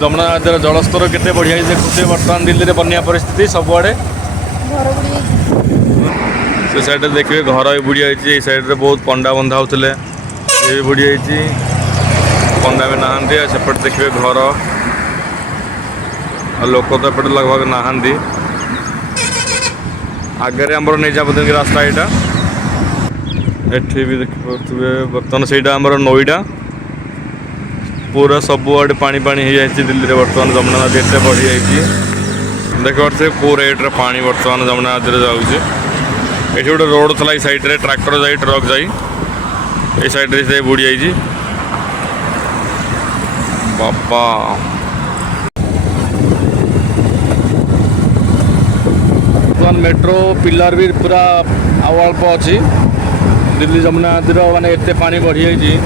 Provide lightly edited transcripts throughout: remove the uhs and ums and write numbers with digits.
ଯମୁନା ନଦୀର ଜଳସ୍ତର କେତେ ବଢ଼ିଆ ଦେଖୁଥିବେ ବର୍ତ୍ତମାନ ଦିଲ୍ଲୀରେ ବନ୍ୟା ପରିସ୍ଥିତି ସବୁଆଡ଼େ। ସେ ସାଇଡ଼୍ରେ ଦେଖିବେ ଘର ବି ବୁଡ଼ି ଯାଇଛି। ଏଇ ସାଇଡ଼୍ରେ ବହୁତ ପଣ୍ଡା ବନ୍ଧା ହେଉଥିଲେ, ଏ ବି ବୁଡ଼ି ଯାଇଛି, ପଣ୍ଡା ବି ନାହାନ୍ତି। ଆଉ ସେପଟେ ଦେଖିବେ ଘର, ଆଉ ଲୋକ ତ ଏପଟେ लगभग ନାହାନ୍ତି। ଆଗରେ ଆମର ନିଜାମୁଦ୍ଦିନ ରାସ୍ତା ଏଇଟା, ଏଠି ବି ଦେଖିପାରୁଥିବେ ବର୍ତ୍ତମାନ ସେଇଟା ଆମର ନୋଇଡ଼ା। पूरा सबुआड़े पानी पानी हो जाए दिल्ली में बर्तमान जमुना नदी एत बढ़ी जाइए। देखिए कौ रेट्रे पानी बर्तमान जमुना नदी में जाऊँगी। ये गोटे रोड था ये सैड्रे ट्राक्टर जा ट्रक जा सैड्रे से बुड़ी जाइए। बाबा बर्तमान मेट्रो पिलर भी पूरा आउ अल्प अच्छी दिल्ली जमुना नदी माने एत पानी बढ़ी जाइए।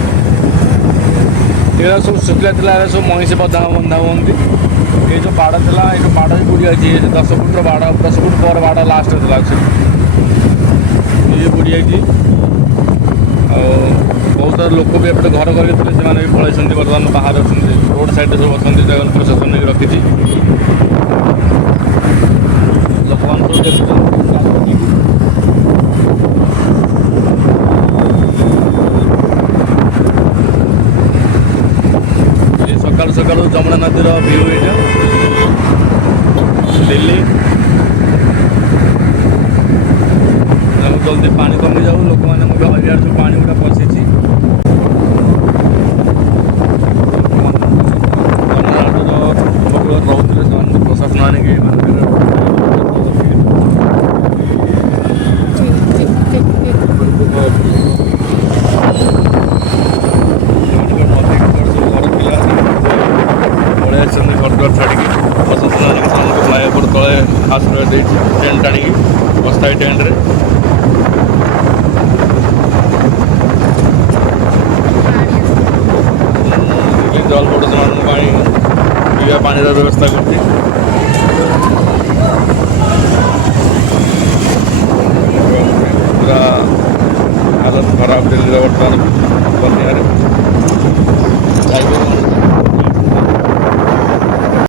ये सब शुखला था सब महीष बंधा बंधा हमें ये जो बाड़ था ये बाड़ भी बुड़ी जाइए 10 फुट बाड़ 10 फुट पर बाड़ लास्ट था ये बुड़ी जाइए। बहुत सारा लोक भी एपटे घर करके भी पलैं बर्तमान बाहर अच्छा रोड साइड सब अच्छा जगह प्रशासन नहीं रखी लोक मान सब देखुं सकाल सकाल जमुना नदीर व्यू यहाँ दिल्ली जल्दी पानी कमी जाऊ लोक मैंने हरियाणा जो पानी गुटा पशि रोते प्रशासन आनिकी घर छाड़ी प्रशासन फ्लाईओवर तले आश्रय टेन्ट आनी अस्थायी टेन्ट्रे जल बोर्ड से पीवा पानी व्यवस्था कर पूरा हालत खराब दिल्ली बर्तमान बनिया।